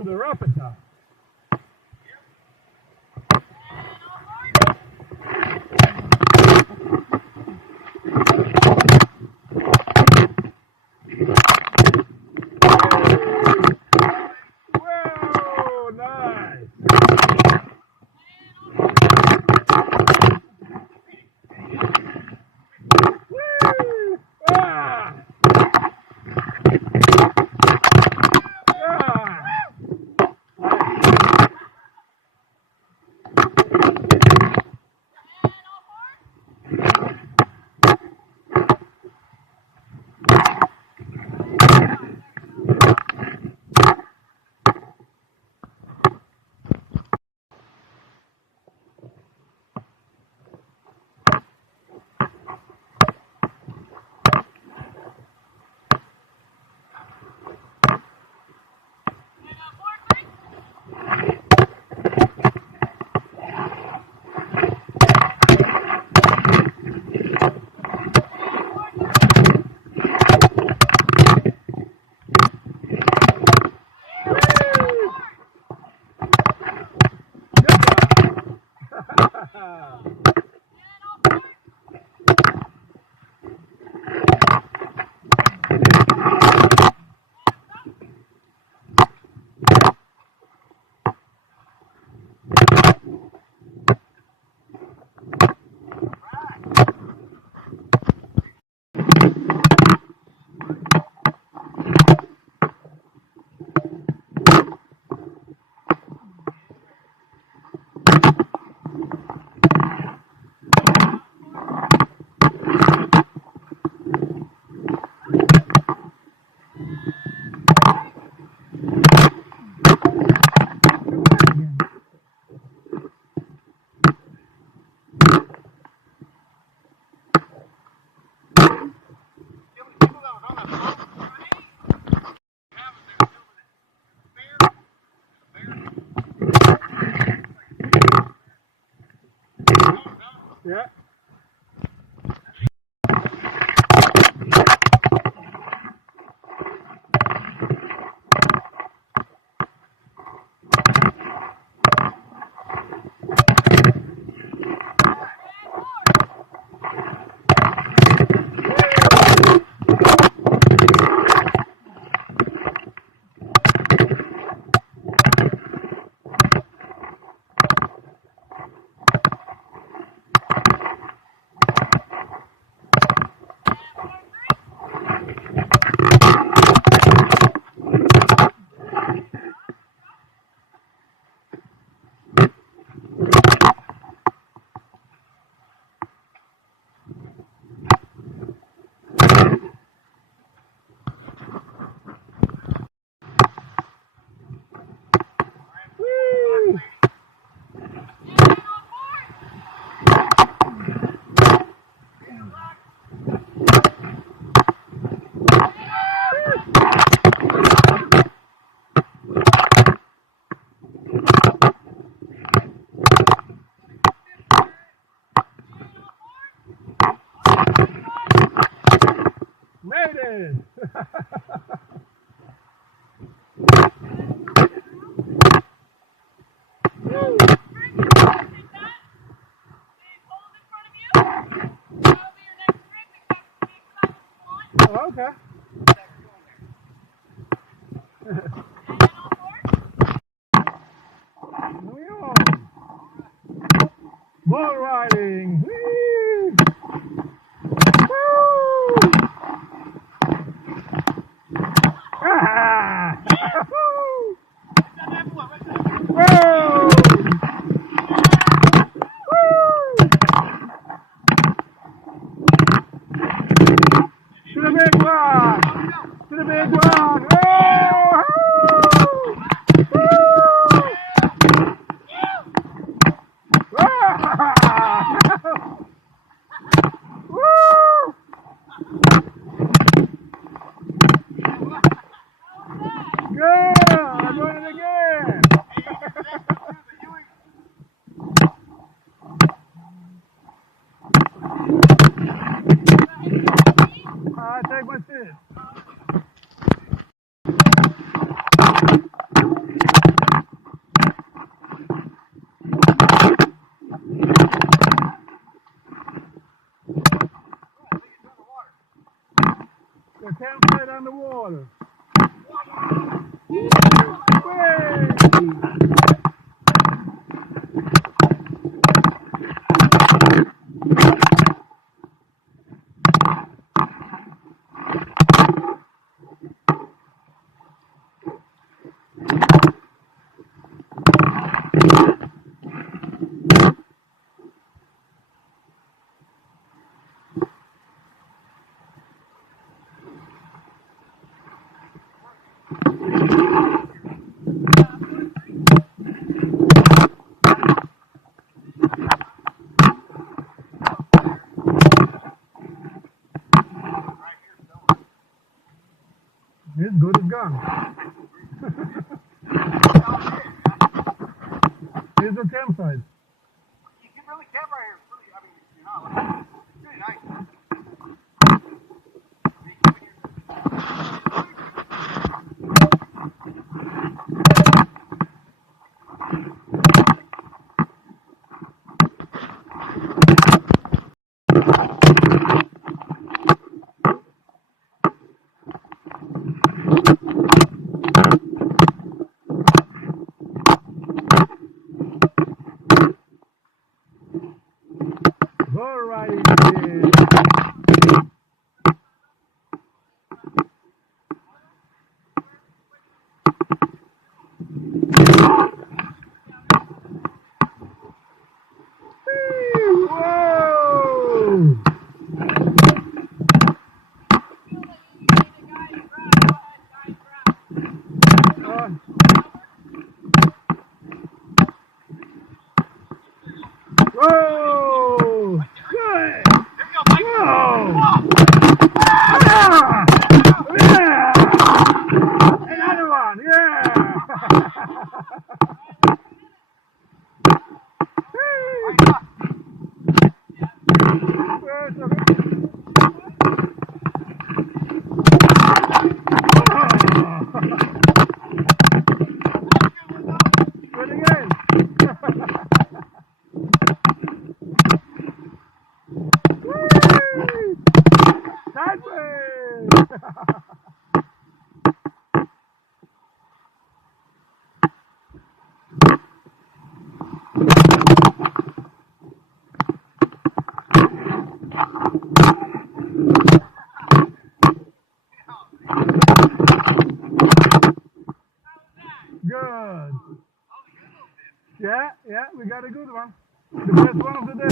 to the rapid now. Whoa, nice. Woo! Ah! Yeah. Made it! Oh, okay. Ball riding! Whee! Woo! Ah! Woo! Whoa! To the big one! To the big one! Oh! Woo! Woo! Good! I'm doing it again! I take my fish. a campsite on the water. Hey! It's good as gone. Here's a campsite. You can really camp right here. It's really, I mean, you're not. It's really nice. All right. Yeah. Whoa! Whoa! Good! Whoa! Ah! Yeah! Another one! Yeah! Good again! Sideways! Good. Yeah, we got a good one. The best one of the day.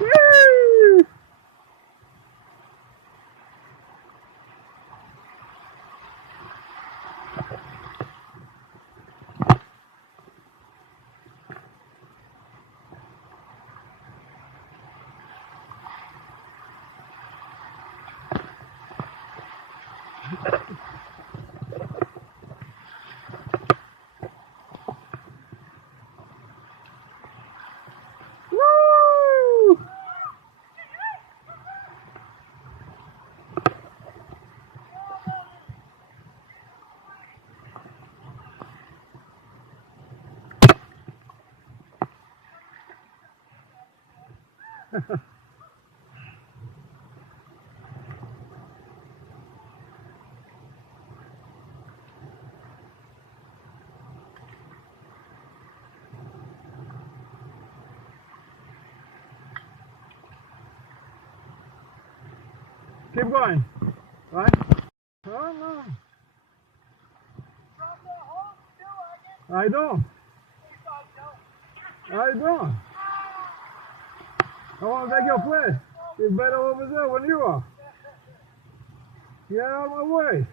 Woo! Woo! Keep going. Right? Oh no. I don't. I don't. I want to take your place. It's better over there when you are. Get out of my way.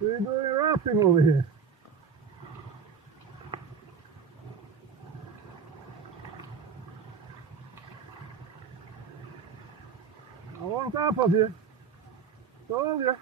We're doing rafting over here. I'm on top of you. Told you.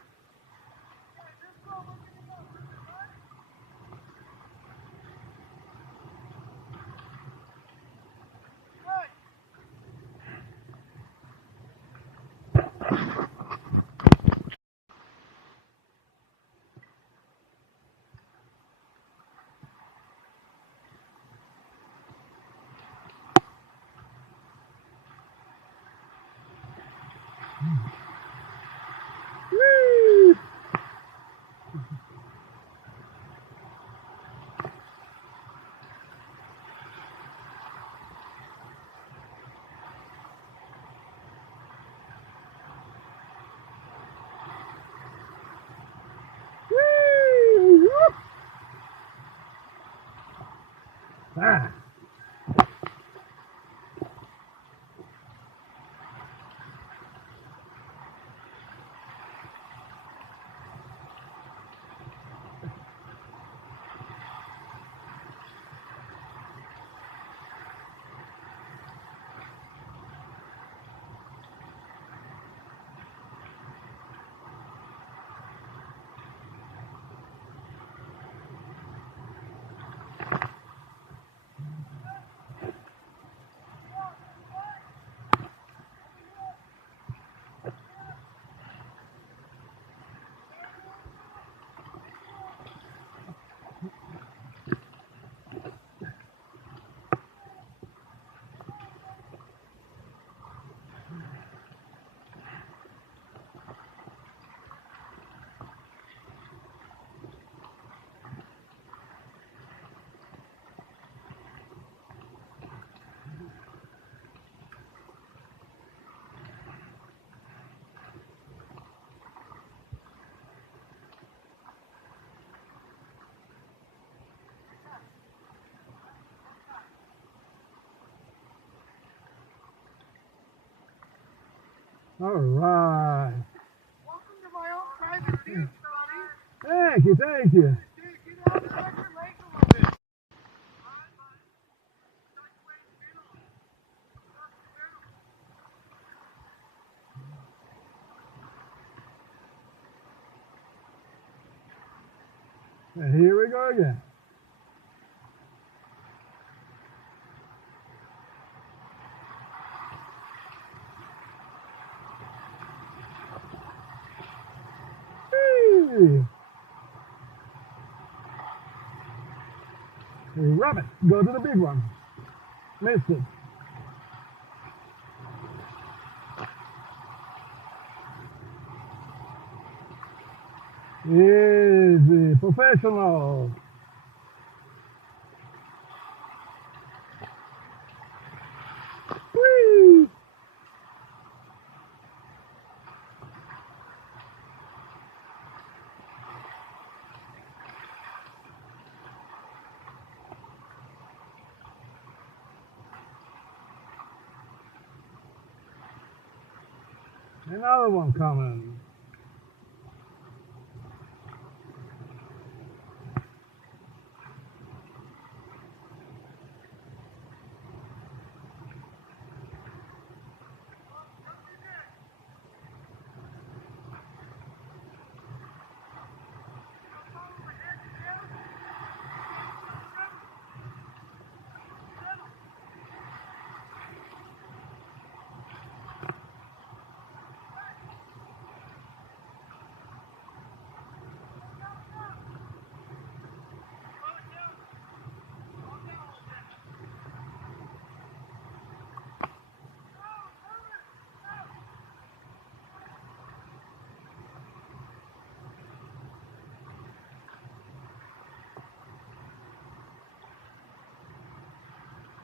All right. Welcome to my own private beach, buddy. Thank you, thank you. Dude, you know, stretch your legs a little bit. And here we go again. Whee! Rub it. Go to the big one. Missed it. Easy. Professional. Whee! Another one coming.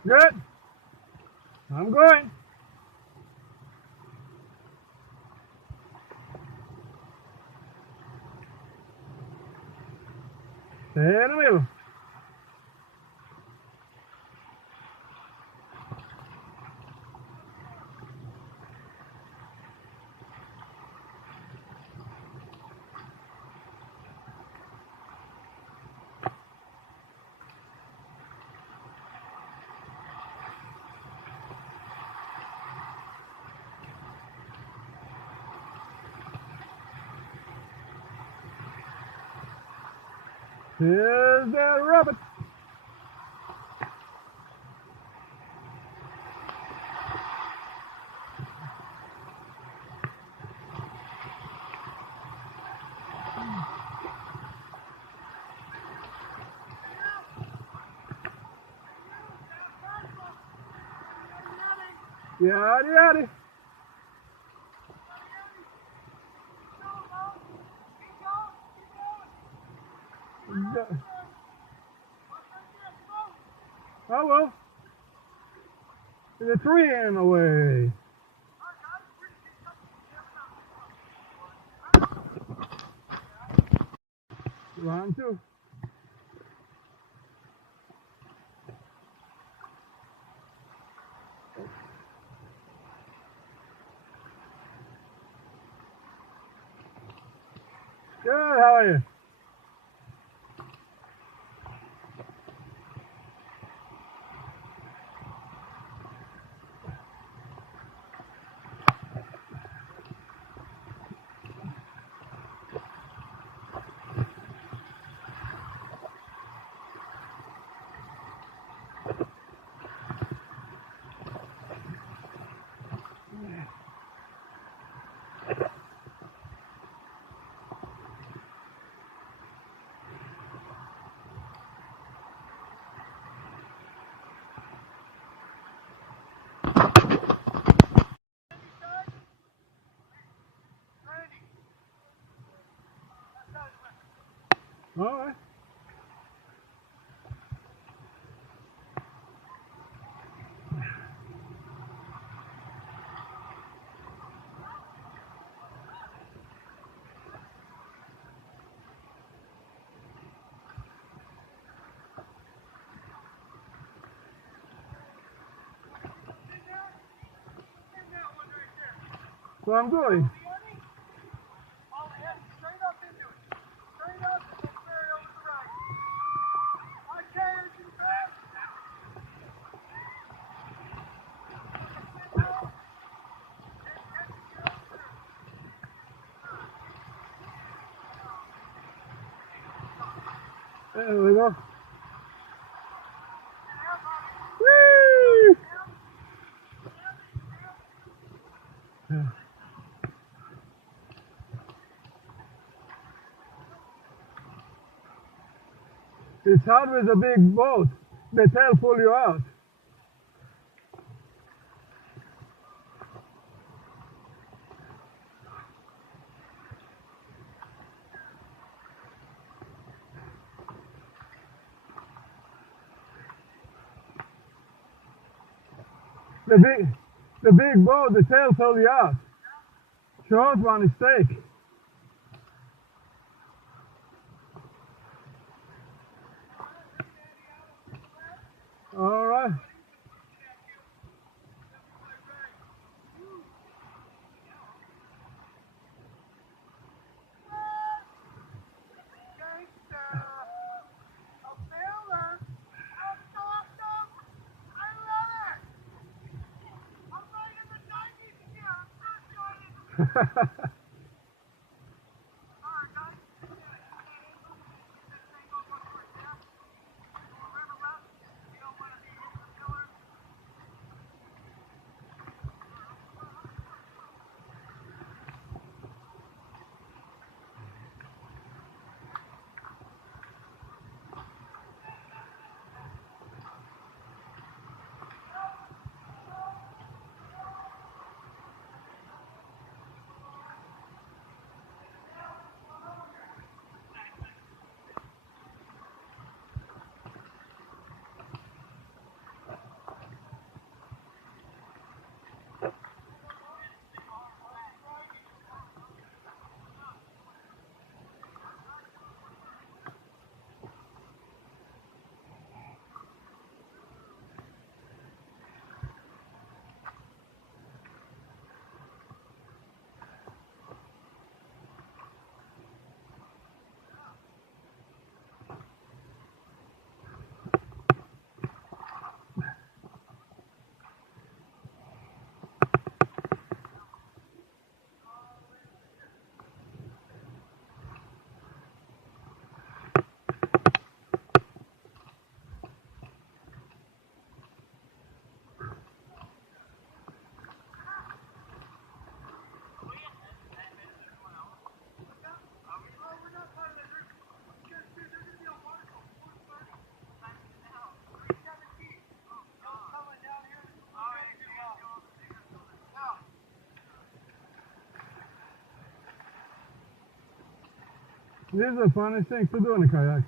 Good. I'm going. Stay in the middle. Here's the rabbit. Yaddy yaddy. Oh well. The tree in the way. Round two. Good, how are you? All right. what I'm doing. Straight up into it. Straight up and then carry over to the right. Okay, it's in back. There we go. Whee! Yeah. It's hard with a big boat. The tail pull you out. The big boat, the tail pull you out. Short one is stake. All right. These are the funniest things to do in a kayak.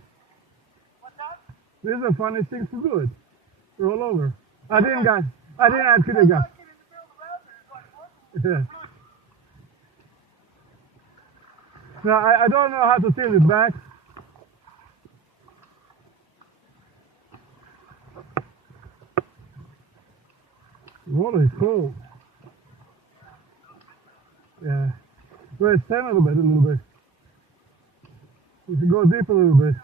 What's that? These are the funniest things to do it. Roll over. I didn't add to the gas. Yeah. No, I don't know how to tilt it back. Water is cold. Yeah. Well, it's 10 a little bit. You should go deep a little bit.